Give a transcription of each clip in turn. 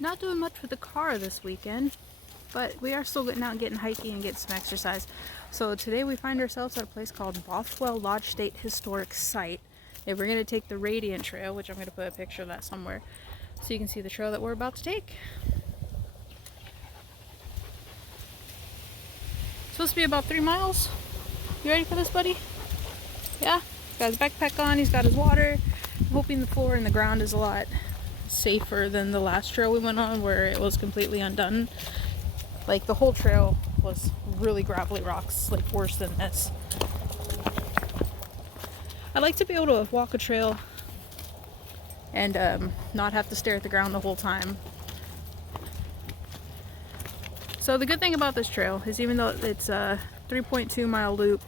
Not doing much with the car this weekend, but we are still getting out and getting hiking and getting some exercise. So today we find ourselves at a place called Bothwell Lodge State Historic Site. And we're going to take the Radiant Trail, which I'm going to put a picture of that somewhere so you can see the trail that we're about to take. It's supposed to be about 3 miles. You ready for this, buddy? Yeah? He's got his backpack on, he's got his water. I'm hoping the floor and the ground is a lot safer than the last trail we went on where it was completely undone. Like the whole trail was really gravelly rocks, like worse than this. I like to be able to walk a trail and not have to stare at the ground the whole time. So the good thing about this trail is even though it's a 3.2 mile loop,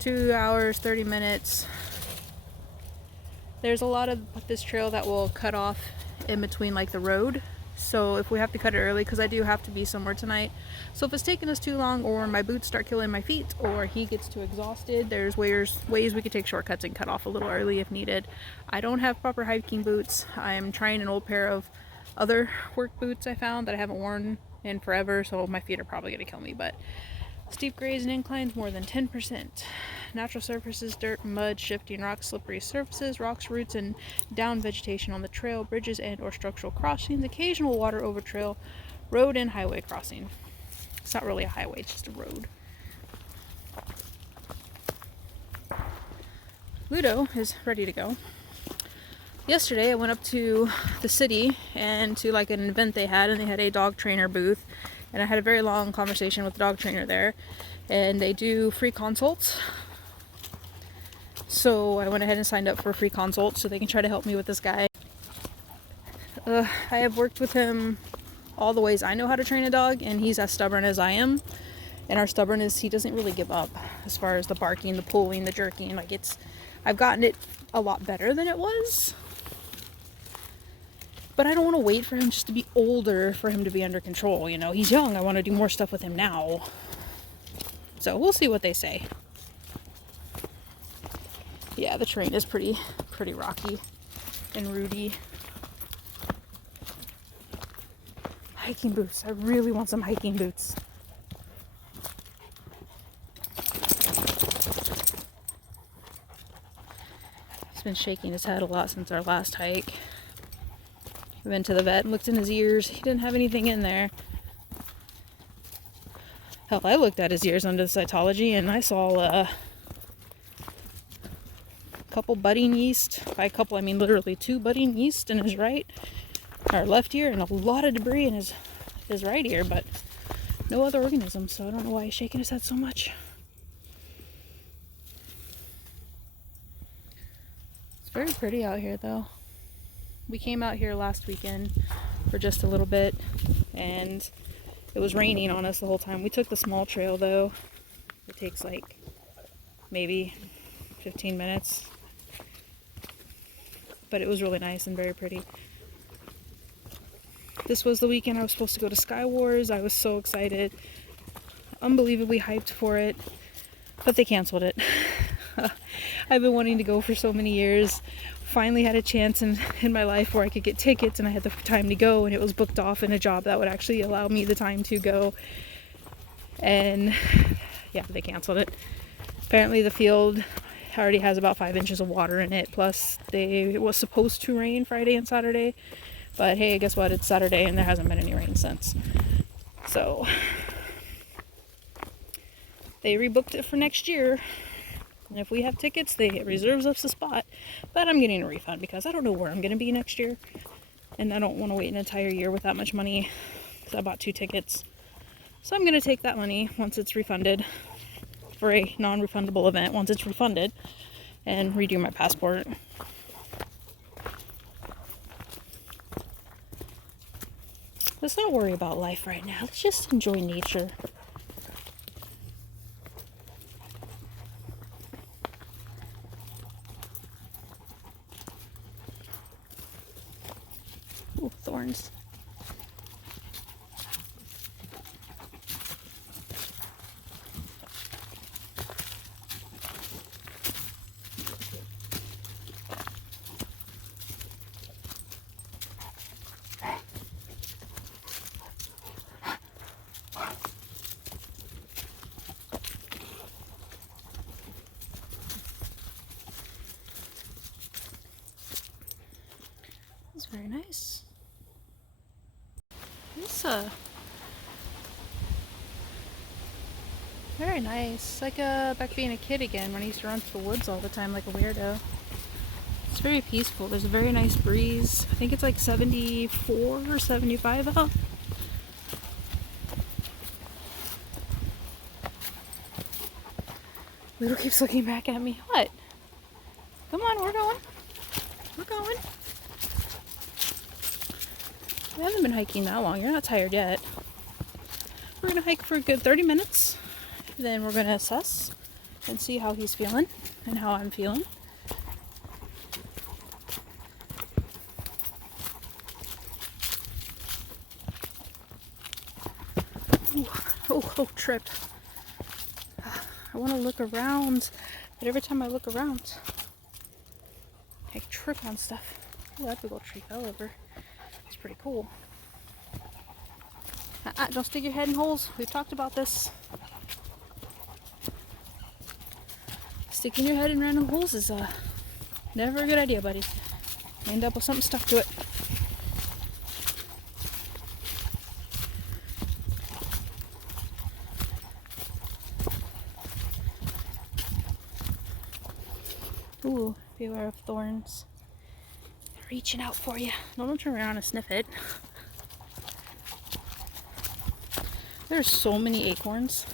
2 hours, 30 minutes, there's a lot of this trail that will cut off in between like the road. So if we have to cut it early, because I do have to be somewhere tonight, so if it's taking us too long or my boots start killing my feet or he gets too exhausted, there's ways we could take shortcuts and cut off a little early if needed. I don't have proper hiking boots. I'm trying an old pair of other work boots I found that I haven't worn in forever, so my feet are probably going to kill me. But steep grades and inclines more than 10%. Natural surfaces, dirt, mud, shifting rocks, slippery surfaces, rocks, roots, and down vegetation on the trail, bridges and or structural crossings, occasional water over trail, road and highway crossing. It's not really a highway, it's just a road. Ludo is ready to go. Yesterday I went up to the city and to like an event they had, and they had a dog trainer booth. And I had a very long conversation with the dog trainer there, and they do free consults. So I went ahead and signed up for a free consult so they can try to help me with this guy. I have worked with him all the ways I know how to train a dog, and he's as stubborn as I am. And our stubbornness, he doesn't really give up as far as the barking, the pulling, the jerking. Like I've gotten it a lot better than it was. But I don't want to wait for him just to be older for him to be under control. You know, he's young. I want to do more stuff with him now. So we'll see what they say. Yeah, the terrain is pretty rocky and rooty. Hiking boots. I really want some hiking boots. He's been shaking his head a lot since our last hike. We went to the vet and looked in his ears. He didn't have anything in there. Hell, I looked at his ears under the cytology and I saw a couple budding yeast. By a couple, I mean literally 2 budding yeast in his left ear, and a lot of debris in his right ear, but no other organisms, so I don't know why he's shaking his head so much. It's very pretty out here though. We came out here last weekend for just a little bit, and it was raining on us the whole time. We took the small trail though. It takes like maybe 15 minutes. But it was really nice and very pretty. This was the weekend I was supposed to go to Sky Wars. I was so excited. Unbelievably hyped for it. But they canceled it. I've been wanting to go for so many years. Finally had a chance in my life where I could get tickets and I had the time to go, and it was booked off in a job that would actually allow me the time to go. And yeah, they canceled it. Apparently the field already has about 5 inches of water in it, plus it was supposed to rain Friday and Saturday, but hey, guess what, it's Saturday and there hasn't been any rain since. So they rebooked it for next year, and if we have tickets, it reserves us a spot. But I'm getting a refund because I don't know where I'm going to be next year, and I don't want to wait an entire year with that much money because I bought 2 tickets. So I'm going to take that money once it's refunded for a non-refundable event, once it's refunded, and redo my passport. Let's not worry about life right now. Let's just enjoy nature. Ooh, thorns. nice. It's very nice. Like back being a kid again when I used to run through the woods all the time like a weirdo. It's very peaceful. There's a very nice breeze. I think it's like 74 or 75 out. Ludo keeps looking back at me. What? Come on, we're going. We're going. We haven't been hiking that long. You're not tired yet. We're going to hike for a good 30 minutes. Then we're going to assess and see how he's feeling and how I'm feeling. Ooh, oh, trip. I want to look around, but every time I look around, I trip on stuff. Oh, that big old tree fell over. It's pretty cool. Don't stick your head in holes. We've talked about this. Sticking your head in random holes is never a good idea, buddy. You end up with something stuck to it. Ooh, beware of thorns. They're reaching out for you. No, don't turn around and sniff it. There's so many acorns.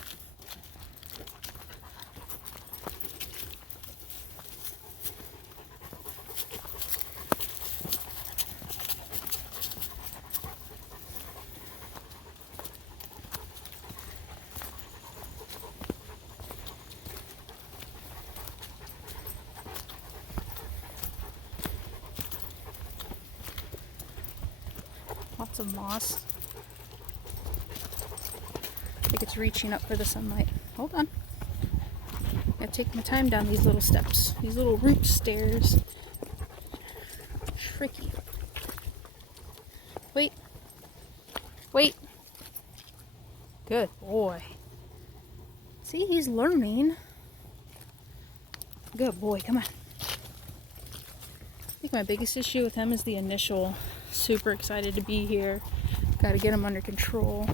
Lots of moss. I think it's reaching up for the sunlight. Hold on. I take my time down these little steps, these little root stairs. Tricky. Wait. Wait. Good boy. See, he's learning. Good boy, come on. I think my biggest issue with him is the initial. Super excited to be here. Gotta get him under control.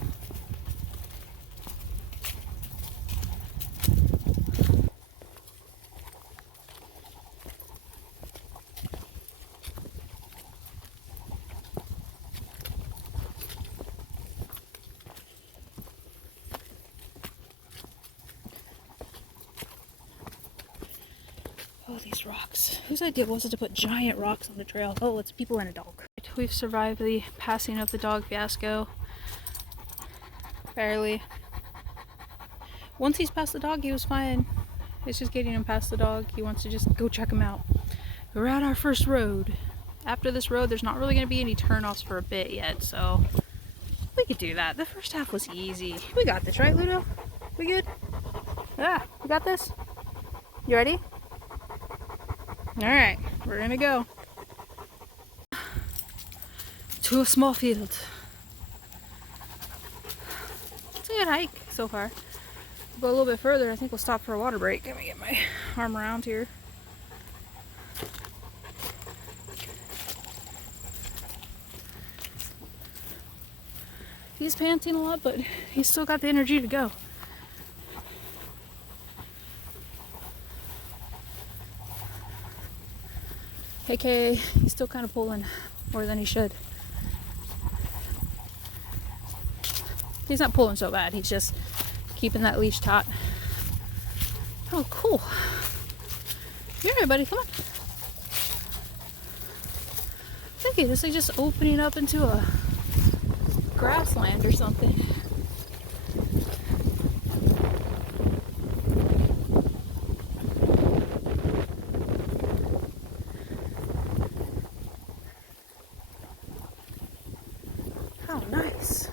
Oh, these rocks. Whose idea was it to put giant rocks on the trail? Oh, it's people and a dog. We've survived the passing of the dog fiasco. Barely. Once he's past the dog, he was fine. It's just getting him past the dog. He wants to just go check him out. We're at our first road. After this road, there's not really going to be any turnoffs for a bit yet, so we could do that. The first half was easy. We got this, right, Ludo? We good? Yeah, we got this? You ready? Alright, we're gonna go to a small field. It's a good hike so far. We'll go a little bit further. I think we'll stop for a water break. Let me get my arm around here. He's panting a lot, but he's still got the energy to go. AKA, he's still kind of pulling more than he should. He's not pulling so bad, he's just keeping that leash taut. Oh, cool. You're right, buddy, come on. Okay, this is just opening up into a grassland or something. How nice.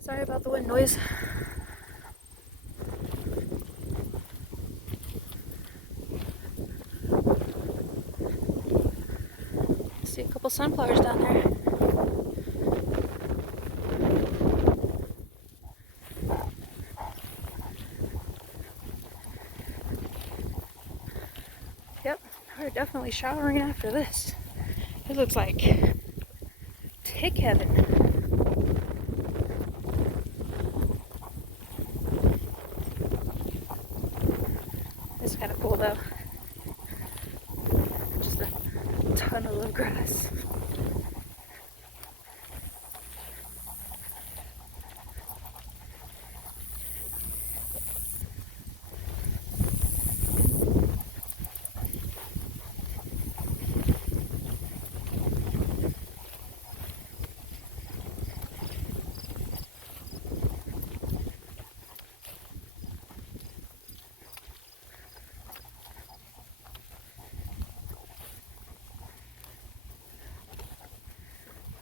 Sorry about the wind noise. See a couple sunflowers down there. We're definitely showering after this. It looks like tick heaven. It's kind of cool though. Just a ton of low grass.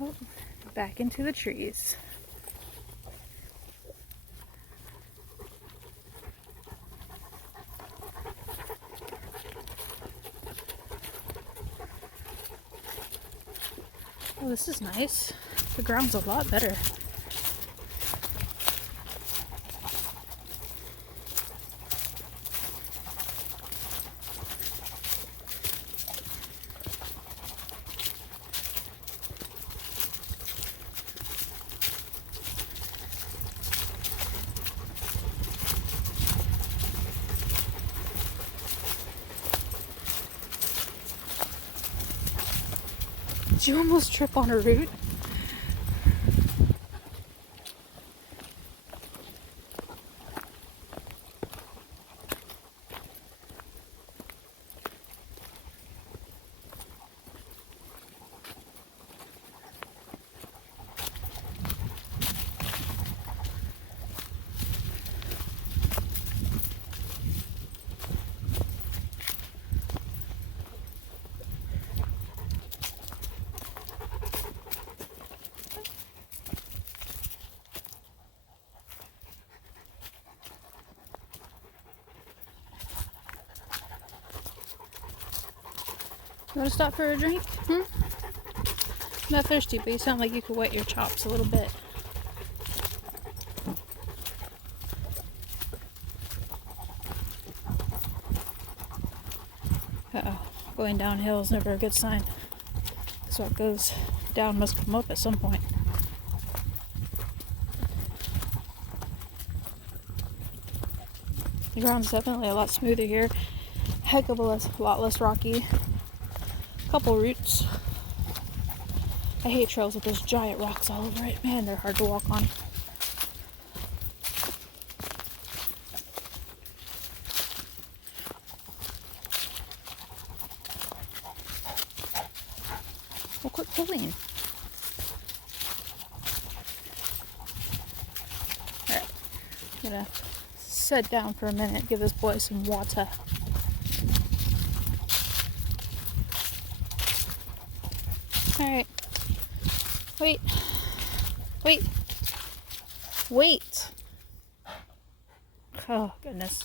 Oh, back into the trees. Oh, this is nice. The ground's a lot better. Did you almost trip on a root? You want to stop for a drink? I'm not thirsty, but you sound like you could wet your chops a little bit. Uh-oh. Going downhill is never a good sign. Because what goes down must come up at some point. The ground's definitely a lot smoother here. Heck of a lot less rocky. Couple roots. I hate trails with those giant rocks all over it. Man, they're hard to walk on. Well, quit pulling. Alright. I'm gonna sit down for a minute, give this boy some water. Alright. Wait. Wait. Wait. Oh, goodness.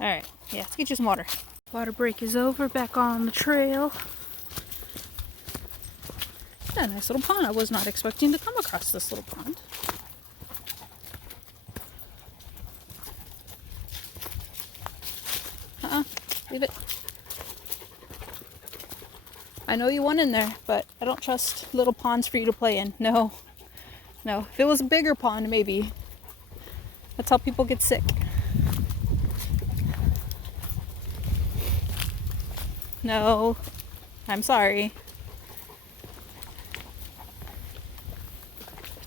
Alright. Yeah, let's get you some water. Water break is over. Back on the trail. Yeah, a nice little pond. I was not expecting to come across this little pond. Leave it. I know you went in there, but I don't trust little ponds for you to play in. No. No. If it was a bigger pond, maybe. That's how people get sick. No. I'm sorry.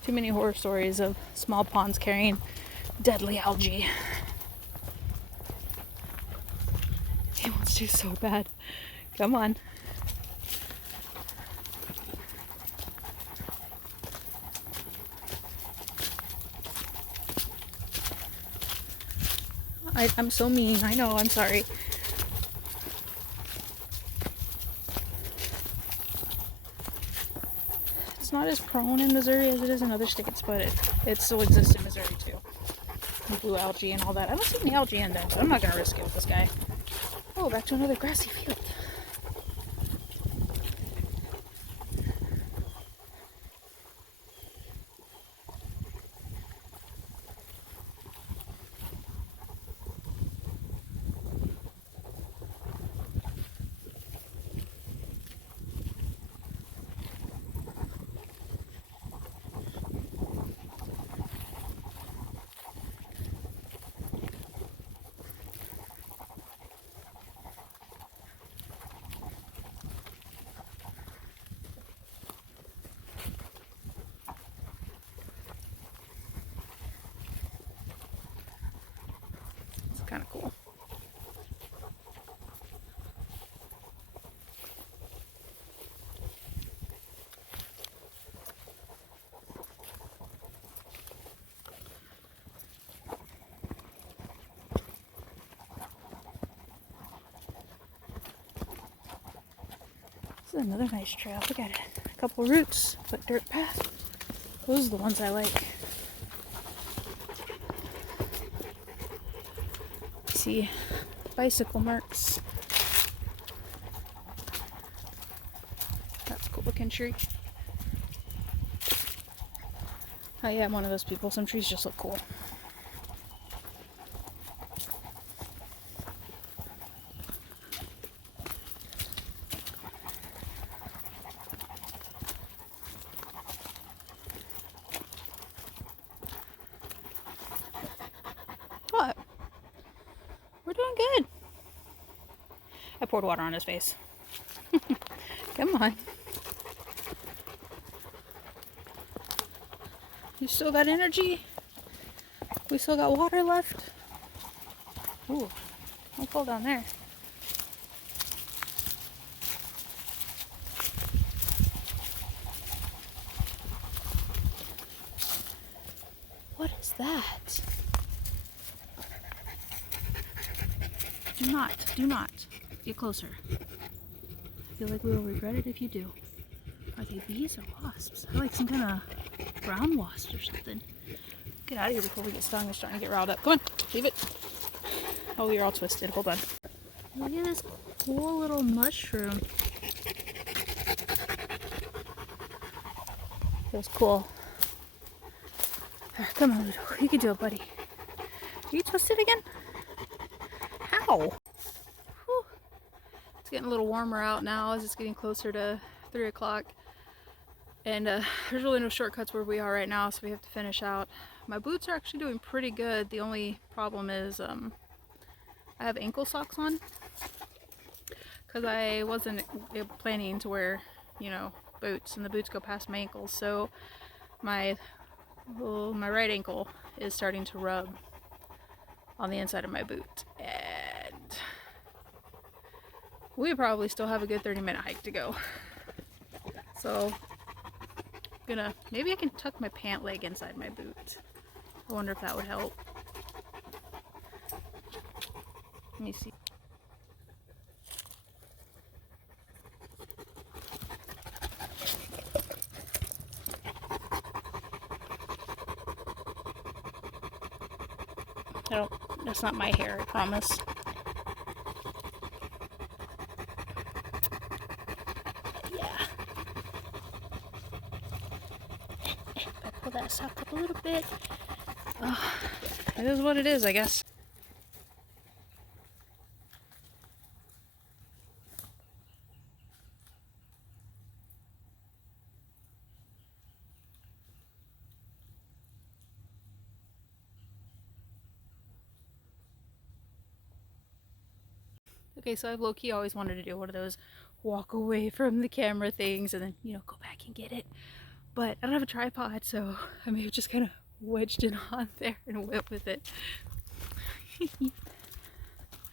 Too many horror stories of small ponds carrying deadly algae. He wants to so bad. Come on. I'm so mean. I know. I'm sorry. It's not as prone in Missouri as it is in other states, but it still exists in Missouri too. Blue algae and all that. I don't see any algae in there, so I'm not going to risk it with this guy. Oh, back to another grassy field. Kind of cool. This is another nice trail. Look at it. A couple roots, but dirt path. Those are the ones I like. See bicycle marks. That's a cool looking tree. Oh yeah, I'm one of those people. Some trees just look cool. What? We're doing good. I poured water on his face. Come on. You still got energy? We still got water left? Ooh, don't fall down there. What is that? Do not get closer. I feel like we will regret it if you do. Are they bees or wasps? They're like some kind of brown wasps or something. Get out of here before we get stung. We're starting to get riled up. Come on, leave it. Oh, you're all twisted. Hold on. Look at this cool little mushroom. Feels cool. Come on, Ludo. You can do it, buddy. Are you twisted again? How? Whew. It's getting a little warmer out now as it's getting closer to 3 o'clock. And there's really no shortcuts where we are right now, so we have to finish out. My boots are actually doing pretty good. The only problem is I have ankle socks on because I wasn't planning to wear, you know, boots, and the boots go past my ankles. So my right ankle is starting to rub on the inside of my boot, and we probably still have a good 30-minute hike to go. So maybe I can tuck my pant leg inside my boot. I wonder if that would help. Let me see. No, that's not my hair, I promise. Yeah. I pull that sock up a little bit. Oh, it is what it is, I guess. Okay, so I've low-key always wanted to do one of those walk away from the camera things and then, you know, go back and get it. But I don't have a tripod, so I may have just kind of wedged it on there and went with it.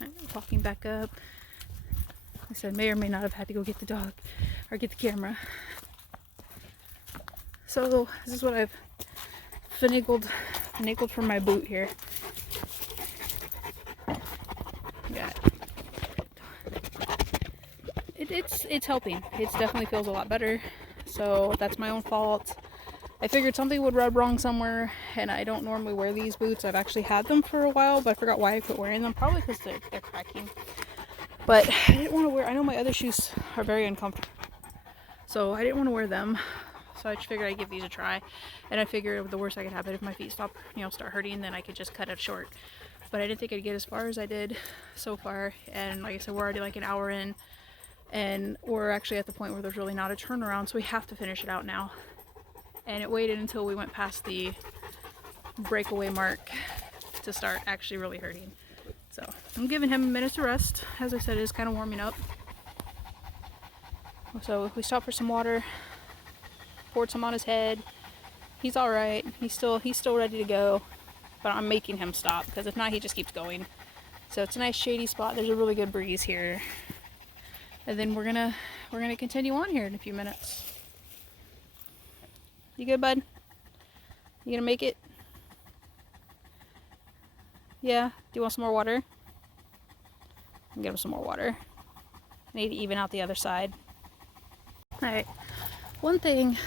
Alright, walking back up. I said may or may not have had to go get the dog or get the camera. So this is what I've finagled from my boot here. Yeah. It's helping. It definitely feels a lot better. So that's my own fault. I figured something would rub wrong somewhere, and I don't normally wear these boots. I've actually had them for a while, but I forgot why I quit wearing them. Probably because they're cracking. But I didn't want to wear. I know my other shoes are very uncomfortable, so I didn't want to wear them. So I just figured I'd give these a try, and I figured the worst that could happen if my feet start hurting, then I could just cut it short. But I didn't think I'd get as far as I did so far, and like I said, we're already like an hour in, and we're actually at the point where there's really not a turnaround, so we have to finish it out now. And it waited until we went past the breakaway mark to start actually really hurting. So I'm giving him a minute to rest. As I said, it is kind of warming up. So we stopped for some water, poured some on his head. He's all right. He's still ready to go, but I'm making him stop because if not, he just keeps going. So it's a nice shady spot. There's a really good breeze here. And then we're gonna continue on here in a few minutes. You good, bud? You gonna make it? Yeah? Do you want some more water? I'll give him some more water. I need to even out the other side. Alright. One thing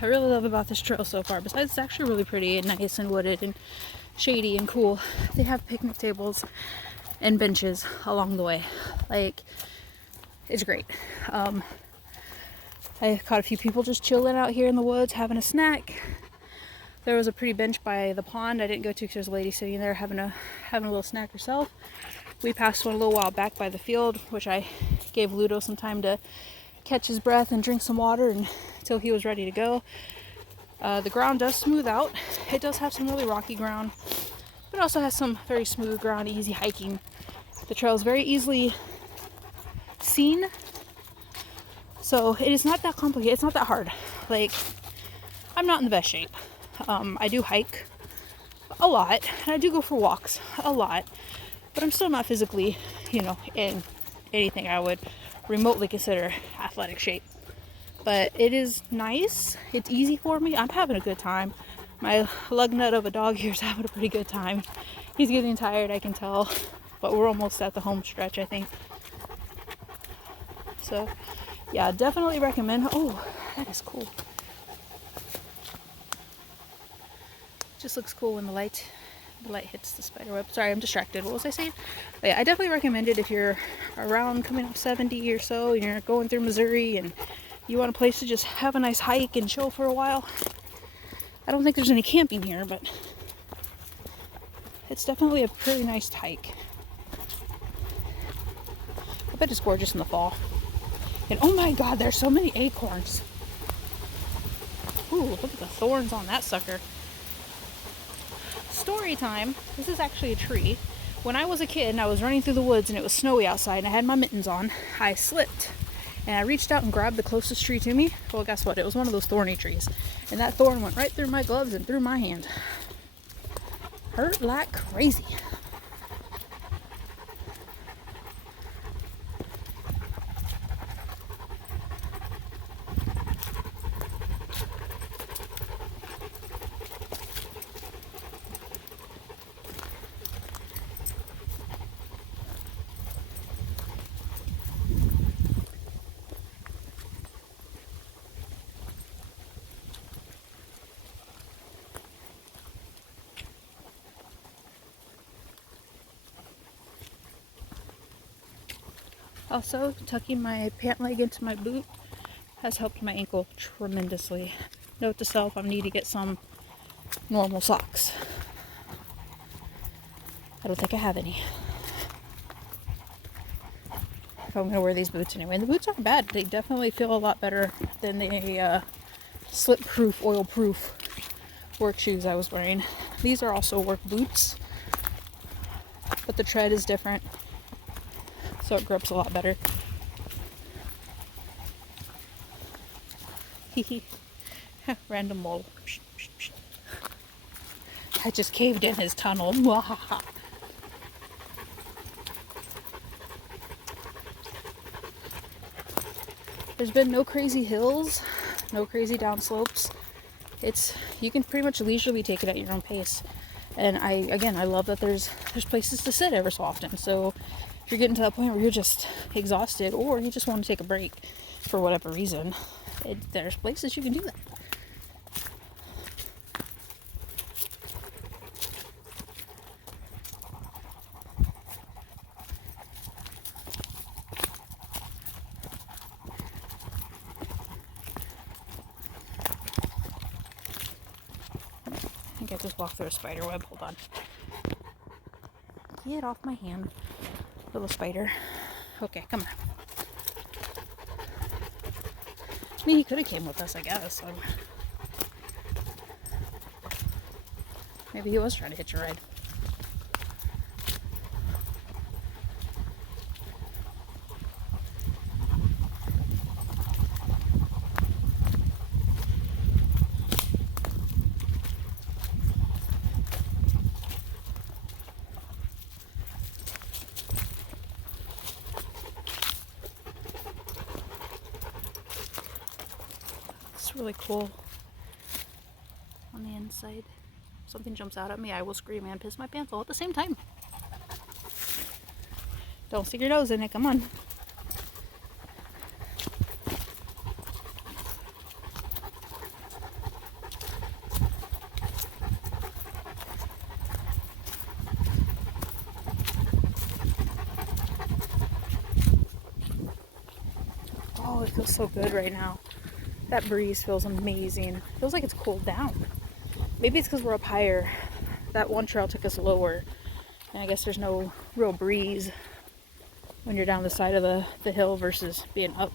I really love about this trail so far, besides it's actually really pretty and nice and wooded and shady and cool, they have picnic tables and benches along the way. Like, it's great. I caught a few people just chilling out here in the woods, having a snack. There was a pretty bench by the pond I didn't go to because there's a lady sitting there having a little snack herself. We passed one a little while back by the field, which I gave Ludo some time to catch his breath and drink some water until he was ready to go. The ground does smooth out. It does have some really rocky ground, but it also has some very smooth ground, easy hiking. The trail is very easily seen, so it is not that complicated. It's not that hard. Like, I'm not in the best shape. I do hike a lot, and I do go for walks a lot, but I'm still not physically, in anything I would remotely consider athletic shape. But it is nice. It's easy for me. I'm having a good time. My lug nut of a dog here is having a pretty good time. He's getting tired, I can tell, but we're almost at the home stretch, I think. So, yeah, definitely recommend. Oh, that is cool. Just looks cool when the light hits the spider web. Sorry, I'm distracted. What was I saying? But yeah, I definitely recommend it if you're around coming up 70 or so and you're going through Missouri and you want a place to just have a nice hike and chill for a while. I don't think there's any camping here, but it's definitely a pretty nice hike. I bet it's gorgeous in the fall. And oh my god, there's so many acorns. Ooh, look at the thorns on that sucker. Story time. This is actually a tree. When I was a kid and I was running through the woods and it was snowy outside and I had my mittens on, I slipped and I reached out and grabbed the closest tree to me. Well, guess what? It was one of those thorny trees. And that thorn went right through my gloves and through my hand. Hurt like crazy. Also, tucking my pant leg into my boot has helped my ankle tremendously. Note to self, I need to get some normal socks. I don't think I have any. If I'm going to wear these boots anyway. And the boots aren't bad. They definitely feel a lot better than the slip-proof, oil-proof work shoes I was wearing. These are also work boots, but the tread is different, so it grips a lot better. Random mole. I just caved in his tunnel. There's been no crazy hills, no crazy downslopes. You can pretty much leisurely take it at your own pace. And I love that there's places to sit every so often. So if you're getting to that point where you're just exhausted or you just want to take a break for whatever reason, there's places you can do that. I think I just walked through a spider web. Hold on. Get off my hand, little spider. Okay, come on. I mean, he could have came with us, I guess. Maybe he was trying to hitch a ride. really cool on the inside. If something jumps out at me, I will scream and piss my pants all at the same time. Don't stick your nose in it, come on. Oh, it feels so good right now. That breeze feels amazing. Feels like it's cooled down. Maybe it's because we're up higher. That one trail took us lower, and I guess there's no real breeze when you're down the side of the hill versus being up.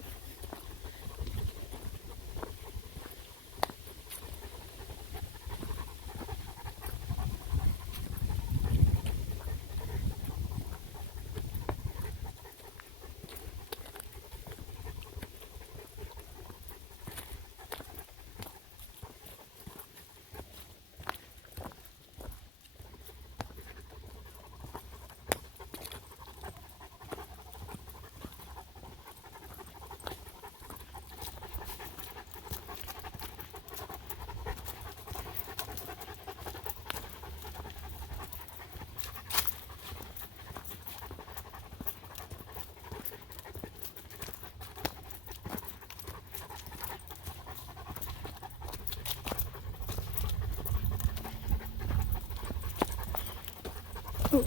Ooh,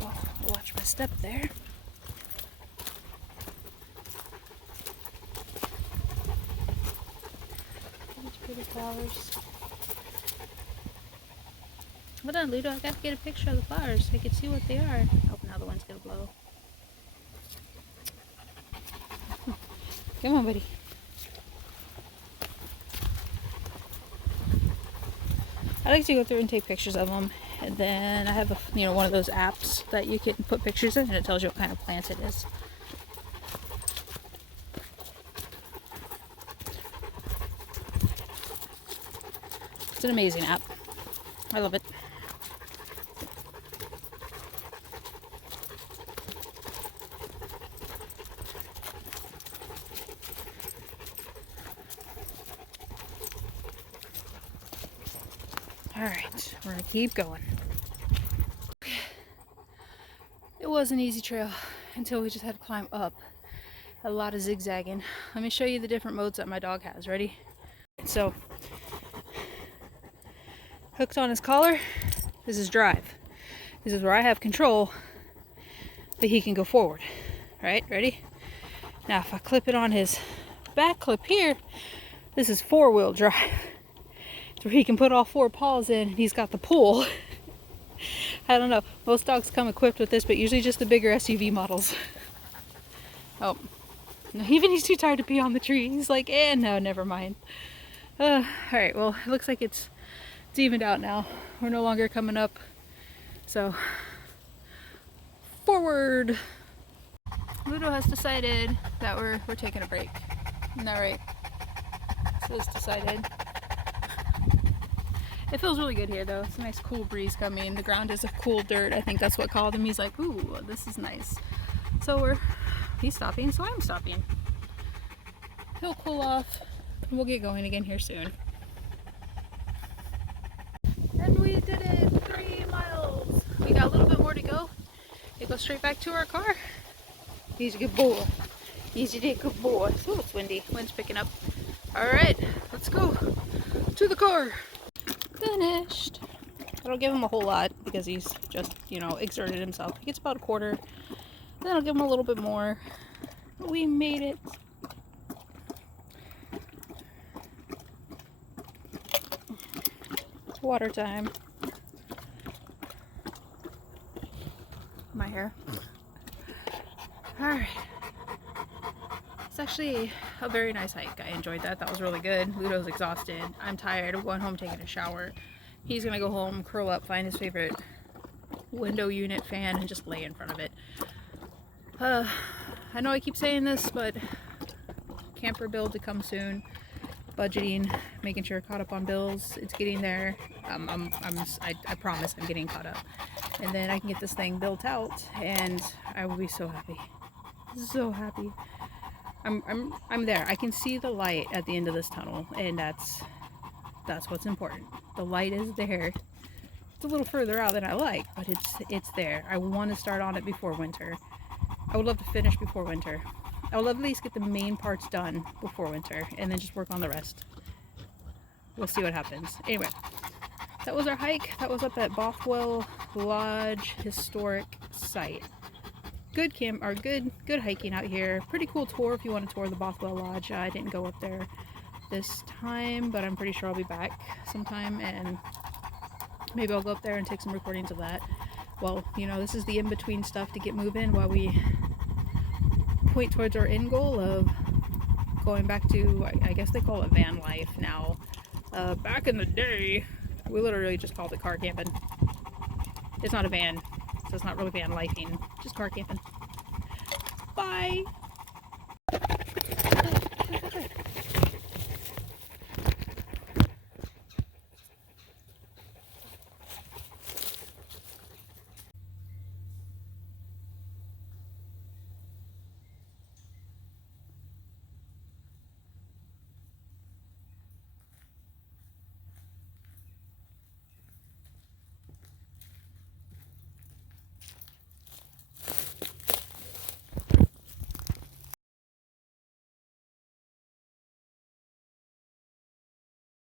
watch my step there. These pretty flowers. Hold on, Ludo, I gotta get a picture of the flowers so I can see what they are. Oh, now the wind's gonna blow. Come on, buddy. I like to go through and take pictures of them, and then I have a, one of those apps that you can put pictures in, and it tells you what kind of plant it is. It's an amazing app. I love it. Alright, we're gonna keep going. It was an easy trail until we just had to climb up. A lot of zigzagging. Let me show you the different modes that my dog has. Ready? So, hooked on his collar, this is drive. This is where I have control, but he can go forward. Right? Ready? Now, if I clip it on his back clip here, this is 4-wheel drive. Where he can put all 4 paws in and he's got the pull. I don't know. Most dogs come equipped with this, but usually just the bigger SUV models. Oh. No, even he's too tired to pee on the tree. He's like, no, never mind. Alright, well, it looks like it's evened out now. We're no longer coming up. So, forward! Ludo has decided that we're taking a break. Isn't that right? So it's decided. It feels really good here though. It's a nice cool breeze coming. The ground is a cool dirt. I think that's what called him. He's like, ooh, this is nice. So he's stopping, so I'm stopping. He'll cool off and we'll get going again here soon. And we did it! 3 miles! We got a little bit more to go. We go straight back to our car. He's a good boy. He's a good boy. Oh, it's windy. Wind's picking up. Alright, let's go to the car. Finished. I don't give him a whole lot because he's just, exerted himself. He gets about a quarter. Then I'll give him a little bit more. We made it. It's water time. My hair. Alright. It's actually a very nice hike. I enjoyed that. That was really good. Ludo's exhausted. I'm tired. I'm going home taking a shower. He's gonna go home, curl up, find his favorite window unit fan, and just lay in front of it. I know I keep saying this, but camper build to come soon. Budgeting, making sure caught up on bills. It's getting there. I promise I'm getting caught up. And then I can get this thing built out, and I will be so happy. So happy. I'm there. I can see the light at the end of this tunnel, and that's That's what's important. The light is there. It's a little further out than I like, but it's there. I want to start on it before winter. I would love to finish before winter. I would love at least get the main parts done before winter and then just work on the rest. We'll see what happens. Anyway, that was our hike. That was up at Bothwell Lodge Historic Site. Good good hiking out here. Pretty cool tour if you want to tour the Bothwell Lodge. I didn't go up there this time, but I'm pretty sure I'll be back sometime and maybe I'll go up there and take some recordings of that. Well, you know, this is the in-between stuff to get moving while we point towards our end goal of going back to, I guess they call it van life now. Back in the day, we literally just called it car camping. It's not a van, so it's not really van lifing, just car camping. Bye!